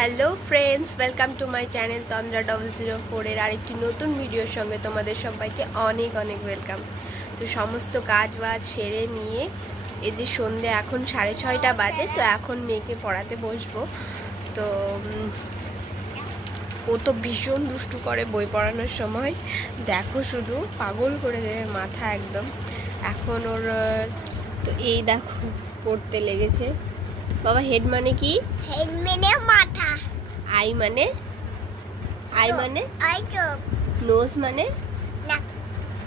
Hello friends, welcome to my channel Tandra double zero ফোরের আরেকটি নতুন ভিডিওর সঙ্গে তোমাদের সবাইকে অনেক অনেক ওয়েলকাম। তো সমস্ত কাজ বাজ সেরে নিয়ে এই যে সন্ধে এখন সাড়ে ছয়টা বাজে, তো এখন মেয়েকে পড়াতে বসবো। তো ও তো ভীষণ দুষ্টু করে বই পড়ানোর সময়। দেখো শুধু, পাগল করে দেবে মাথা একদম। এখন ওর, তো এই দেখো, পড়তে লেগেছে। বাবা হেড মানে কি হেলমেটে মাথা আই মানে আই মানে আই চোখ নোজ মানে নাক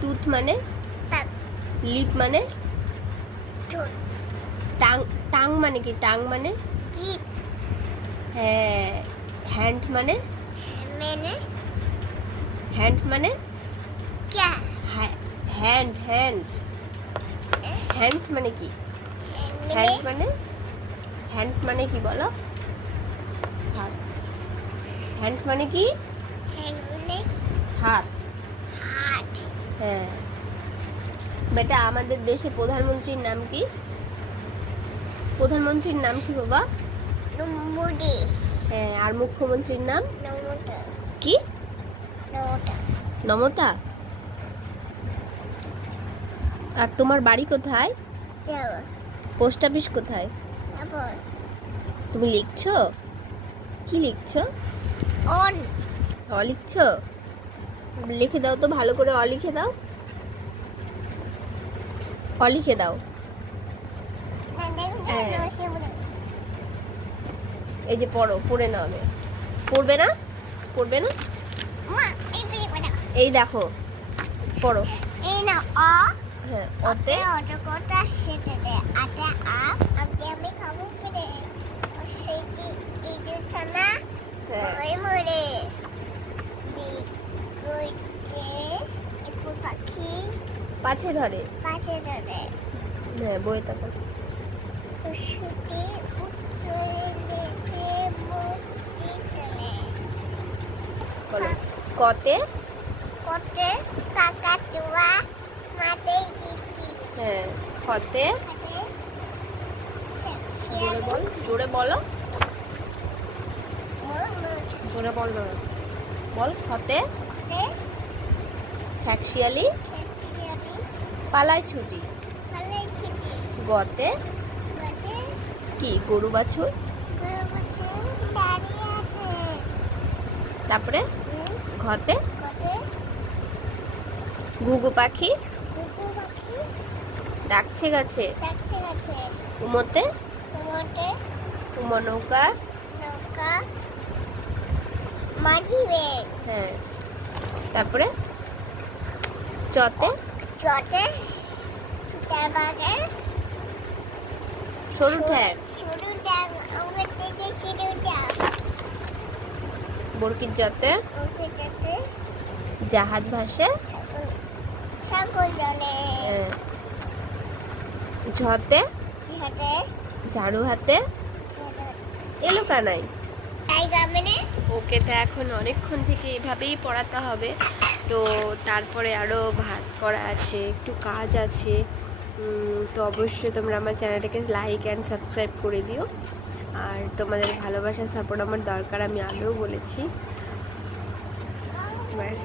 টুথ মানে নাক লিপ মানে ঠোঁট টাং টাং মানে কি টাং মানে জিভ হ্যাঁ হ্যান্ড মানে মেনে হ্যান্ড মানে ক্যা হ্যান্ড হ্যান্ড হ্যান্ড মানে কি হ্যান্ড হেলমেটে মানে হ্যান্ড মানে কি বলো? হাত। হ্যান্ড মানে কি? হাত। হাত। হ্যাঁ। বেটা আমাদের দেশে প্রধানমন্ত্রীর নাম কি? প্রধানমন্ত্রীর নাম কি বাবা? নম্বুদি হ্যাঁ আর মুখ্যমন্ত্রীর নাম? কি? নমতা। আর তোমার বাড়ি কোথায়? পোস্ট অফিস কোথায়? তুমি লিখছো? কি লিখছো? অন অ লিখছো? লিখে দাও তো ভালো করে অ লিখে দাও। অ লিখে দাও। এই যে পড়ো পড়ে নাও নে। পড়বে না? পড়বে না? এই দেখো পড়ো। এই না অ। হ্যাঁ অতে অটো কোটা সেতে পাছে ধরে? পাশে ধরে। হ্যাঁ বই বলো কতে? কতে কাকাতুয়া মাতে জিতি হ্যাঁ খতে? জোরে বল জোরে বলো। জোরে বল বল। খতে? খেছিয়ালি পালায় ছুটি? গতে? কি গরু বাছুর? তারপরে? ঘতে? ঘুঘু পাখি? ডাকছে গাছে? উমোতে উমো নৌকা? মাঝি হ্যাঁ। তারপরে? চতে? চটে সরু ঠ্যাং। শুরু ডাং আমার থেকে শুরু ডাং বরকির জতে। ওকে যাতে জাহাজ ভাসে। ছাগল জলে। হ্যাঁ। ঝতে সাথে ঝাড়ু হাতে। এলো কানাই টাইগার মানে ওকে তো এখন অনেকক্ষণ থেকে এভাবেই পড়াতে হবে। তো তারপরে আরও ভাত করা আছে, একটু কাজ আছে। তো অবশ্যই তোমরা আমার চ্যানেলটাকে লাইক অ্যান্ড সাবস্ক্রাইব করে দিও। আর তোমাদের ভালোবাসার সাপোর্ট আমার দরকার, আমি আগেও বলেছি। ব্যাস।